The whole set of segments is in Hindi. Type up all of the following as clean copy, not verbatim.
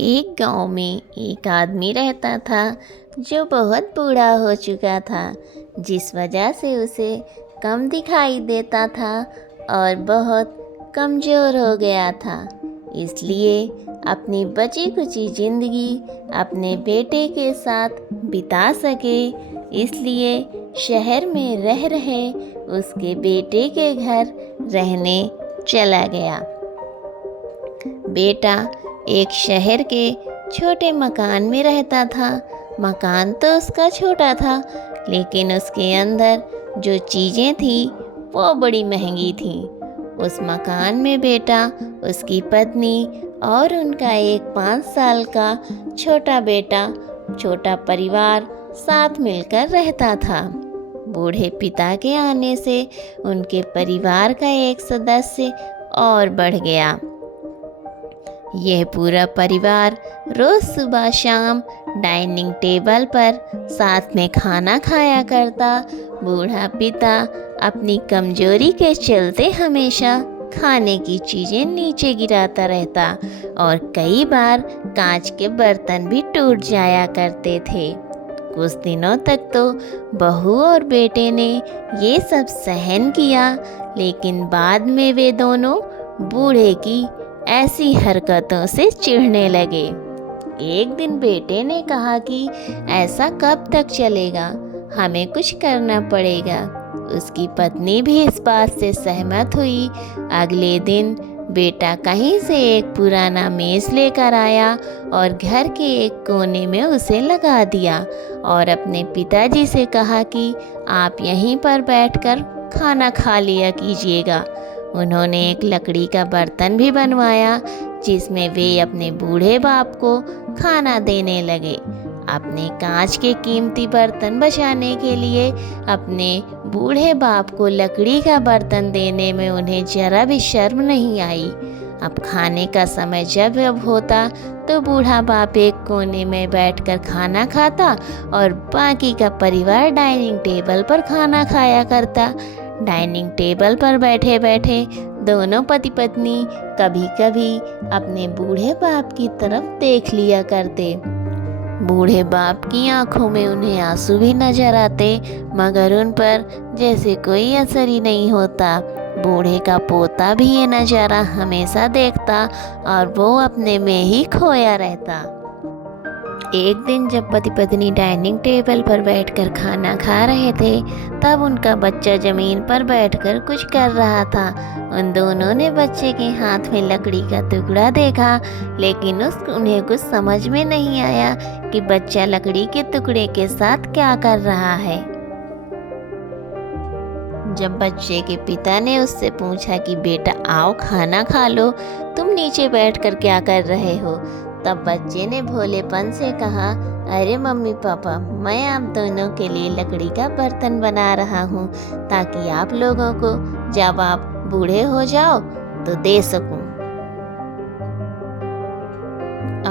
एक गांव में एक आदमी रहता था जो बहुत बूढ़ा हो चुका था, जिस वजह से उसे कम दिखाई देता था और बहुत कमज़ोर हो गया था। इसलिए अपनी बची कुची ज़िंदगी अपने बेटे के साथ बिता सके, इसलिए शहर में रह रहे उसके बेटे के घर रहने चला गया। बेटा एक शहर के छोटे मकान में रहता था। मकान तो उसका छोटा था, लेकिन उसके अंदर जो चीज़ें थी वो बड़ी महंगी थी। उस मकान में बेटा, उसकी पत्नी और उनका एक 5 साल का छोटा बेटा, छोटा परिवार साथ मिलकर रहता था। बूढ़े पिता के आने से उनके परिवार का एक सदस्य और बढ़ गया। यह पूरा परिवार रोज़ सुबह शाम डाइनिंग टेबल पर साथ में खाना खाया करता। बूढ़ा पिता अपनी कमजोरी के चलते हमेशा खाने की चीज़ें नीचे गिराता रहता और कई बार कांच के बर्तन भी टूट जाया करते थे। कुछ दिनों तक तो बहू और बेटे ने ये सब सहन किया, लेकिन बाद में वे दोनों बूढ़े की ऐसी हरकतों से चिढ़ने लगे। एक दिन बेटे ने कहा कि ऐसा कब तक चलेगा, हमें कुछ करना पड़ेगा। उसकी पत्नी भी इस बात से सहमत हुई। अगले दिन बेटा कहीं से एक पुराना मेज़ लेकर आया और घर के एक कोने में उसे लगा दिया और अपने पिताजी से कहा कि आप यहीं पर बैठकर खाना खा लिया कीजिएगा। उन्होंने एक लकड़ी का बर्तन भी बनवाया, जिसमें वे अपने बूढ़े बाप को खाना देने लगे। अपने कांच के कीमती बर्तन बचाने के लिए अपने बूढ़े बाप को लकड़ी का बर्तन देने में उन्हें जरा भी शर्म नहीं आई। अब खाने का समय जब होता तो बूढ़ा बाप एक कोने में बैठकर खाना खाता और बाकी का परिवार डाइनिंग टेबल पर खाना खाया करता। डाइनिंग टेबल पर बैठे बैठे दोनों पति पत्नी कभी कभी अपने बूढ़े बाप की तरफ देख लिया करते। बूढ़े बाप की आंखों में उन्हें आंसू भी नजर आते, मगर उन पर जैसे कोई असर ही नहीं होता। बूढ़े का पोता भी ये नज़ारा हमेशा देखता और वो अपने में ही खोया रहता। एक दिन जब पति पत्नी डाइनिंग टेबल पर बैठकर खाना खा रहे थे, तब उनका बच्चा ज़मीन पर बैठकर कुछ कर रहा था। उन दोनों ने बच्चे के हाथ में लकड़ी का टुकड़ा देखा, लेकिन उन्हें कुछ समझ में नहीं आया कि बच्चा लकड़ी के टुकड़े के साथ क्या कर रहा है। जब बच्चे के पिता ने उससे पूछा कि बेटा आओ खाना खा लो, तुम नीचे बैठकर क्या कर रहे हो, तब बच्चे ने भोलेपन से कहा, अरे मम्मी पापा, मैं आप दोनों के लिए लकड़ी का बर्तन बना रहा हूँ, ताकि आप लोगों को जब आप बूढ़े हो जाओ तो दे सकूं।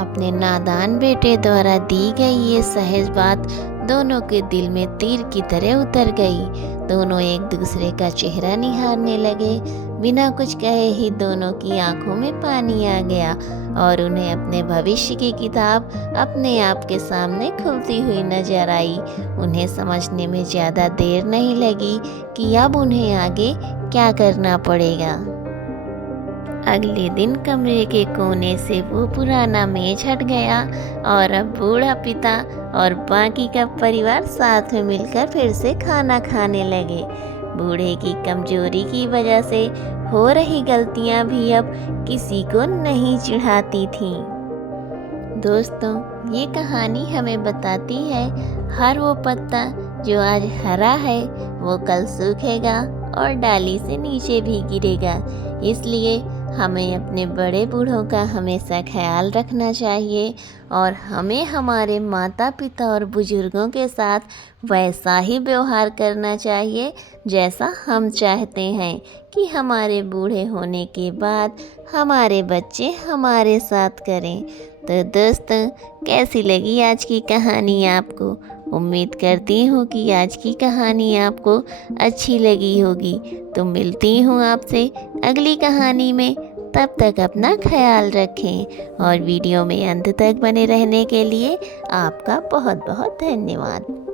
अपने नादान बेटे द्वारा दी गई ये सहज बात दोनों के दिल में तीर की तरह उतर गई। दोनों एक दूसरे का चेहरा निहारने लगे। बिना कुछ कहे ही दोनों की आंखों में पानी आ गया और उन्हें अपने भविष्य की किताब अपने आप के सामने खुलती हुई नजर आई। उन्हें समझने में ज़्यादा देर नहीं लगी कि अब उन्हें आगे क्या करना पड़ेगा। अगले दिन कमरे के कोने से वो पुराना मेज हट गया और अब बूढ़ा पिता और बाकी का परिवार साथ में मिलकर फिर से खाना खाने लगे। बूढ़े की कमजोरी की वजह से हो रही गलतियां भी अब किसी को नहीं चिढ़ाती थीं। दोस्तों, ये कहानी हमें बताती है हर वो पत्ता जो आज हरा है वो कल सूखेगा और डाली से नीचे भी गिरेगा। इसलिए हमें अपने बड़े बूढ़ों का हमेशा ख्याल रखना चाहिए और हमें हमारे माता पिता और बुजुर्गों के साथ वैसा ही व्यवहार करना चाहिए जैसा हम चाहते हैं कि हमारे बूढ़े होने के बाद हमारे बच्चे हमारे साथ करें। तो दोस्तों, कैसी लगी आज की कहानी आपको? उम्मीद करती हूँ कि आज की कहानी आपको अच्छी लगी होगी। तो मिलती हूँ आपसे अगली कहानी में। तब तक अपना ख्याल रखें और वीडियो में अंत तक बने रहने के लिए आपका बहुत बहुत धन्यवाद।